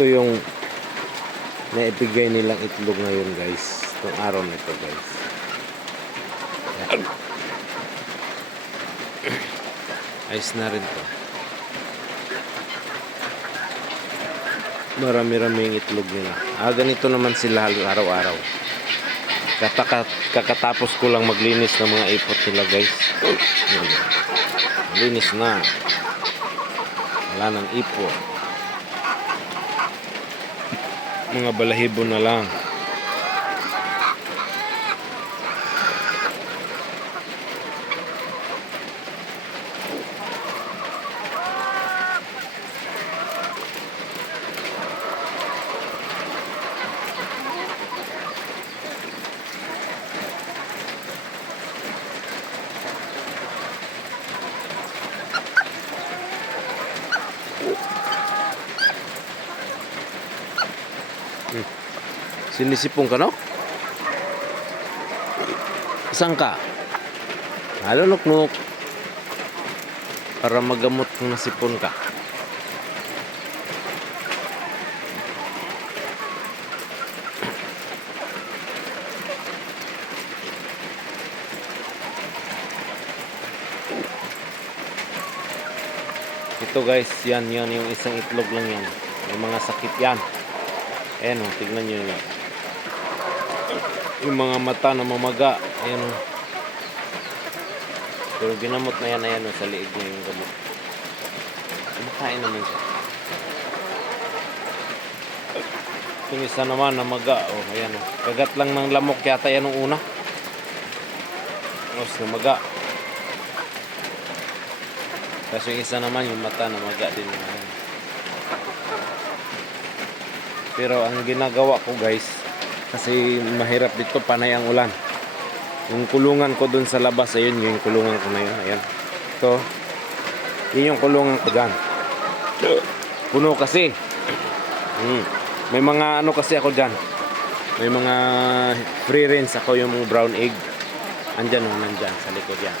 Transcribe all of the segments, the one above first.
ito yung naibigay nilang itlog ngayon guys. Itong araw na ito guys. Yan. Ayos na rin to. Marami-raming itlog nila. Ganito naman sila araw-araw. Kakatapos ko lang maglinis ng mga ipot nila guys. Linis na. Wala nang ipot. Mga balahibo na lang. Sinisipong ka, no? Saan ka? Nalunok-nuk. Para magamot kung nasipon ka. Ito guys, yan yung isang itlog lang yan. May mga sakit yan. Ayan o, tignan nyo yan. Yung mga mata na mamaga. Ayan o. Pero ginamot na yan, ayan o, sa liig na yung gamot. Kumakain naman siya. Yung isa naman na maga. O, ayan o. Kagat lang ng lamok yata yan nung una. Tapos na maga. Kasi yung isa naman yung mata na maga din. Ayan. Pero ang ginagawa ko guys, kasi mahirap dito, panay ang ulan. Yung kulungan ko dun sa labas, ayun yung kulungan ko na yun. Ayan. Ito, yun yung kulungan ko dyan. Puno kasi. May mga ano kasi ako dyan. May mga free range ako, yung brown egg. Andyan o, nandyan sa likod yan.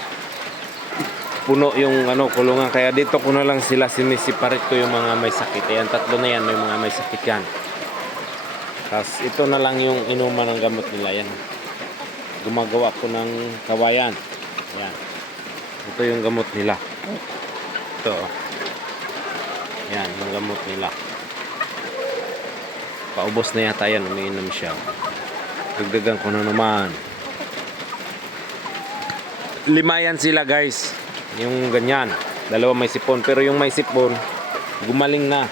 Puno yung ano, kulungan. Kaya dito ko na lang sila sinisiparit ko yung mga may sakit. Ayan, tatlo na yan, may mga may sakit yan. Tapos ito na lang yung inuman ng gamot nila. Yan. Gumagawa ko ng kawayan. Yan. Ito yung gamot nila. Ito. Yan, yung gamot nila. Paubos na yata yan. Umiinom siya. Dagdagan ko na naman. 5 yan sila guys. Yung ganyan. 2 may sipon. Pero yung may sipon, gumaling na.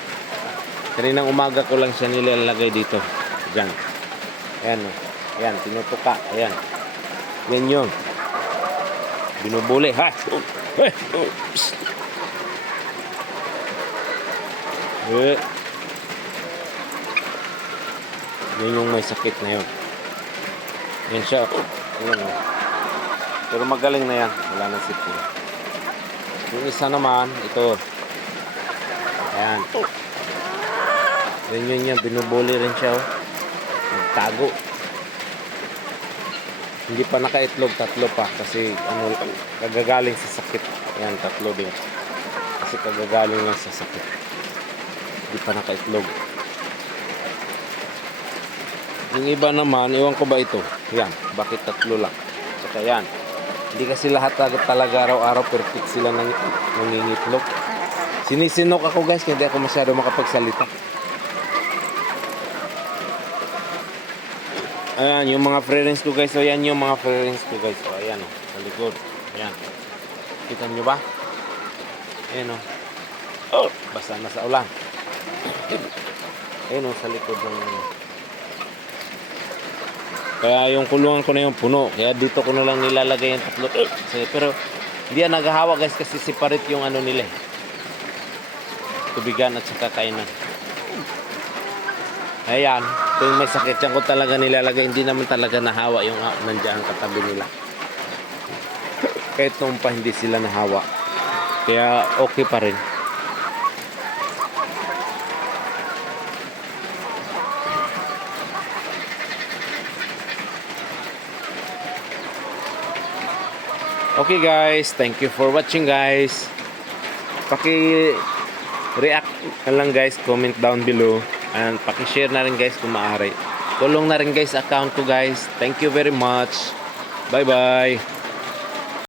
Kaninang umaga ko lang siya nilalagay dito. Diyan. Ayan o. Ayan, tinutuka. Ayan. Yan yun. Binubuli. Ha? Yan yung may sakit na yun. Yan siya. Ayan o. Pero magaling na yan. Wala na sipon. Yung isa naman, ito. Ayan. Yan. Binubuli rin siya o. Nagtago. Hindi pa nakaitlog, 3 pa kasi ano, kagagaling sa sakit. Ayan, 3 din. Kasi kagagaling lang sa sakit. Hindi pa nakaitlog. Yung iba naman, iwan ko ba ito? Yan, bakit 3 lang? Saka yan. Hindi kasi lahat talaga araw-araw perfect sila nangingitlog. Sinisinok ako guys, hindi ako masyado makapagsalita. Ayan, yung mga friends ko guys. So, yan yung mga friends ko guys. So, ayan o, sa likod. Ayan. Kita nyo ba? Ayan o. Oh, basta na sa ulan. Ayan o, sa likod ng... Kaya yung kulungan ko na yung puno. Kaya dito ko na lang nilalagay yung 3. Pero, hindi yan naghahawa guys kasi separate yung ano nila. Tubigan at saka kainan. Ayan, kung may sakit yan ko talaga nilalagay, hindi naman talaga nahawa yung nandiyan katabi nila. Kahit noon pa hindi sila nahawa. Kaya okay pa rin. Okay guys, thank you for watching guys. Paki-react ka lang guys, comment down below. And paki-share na rin guys kung maaari. Tulong na rin guys account ko guys. Thank you very much. Bye bye.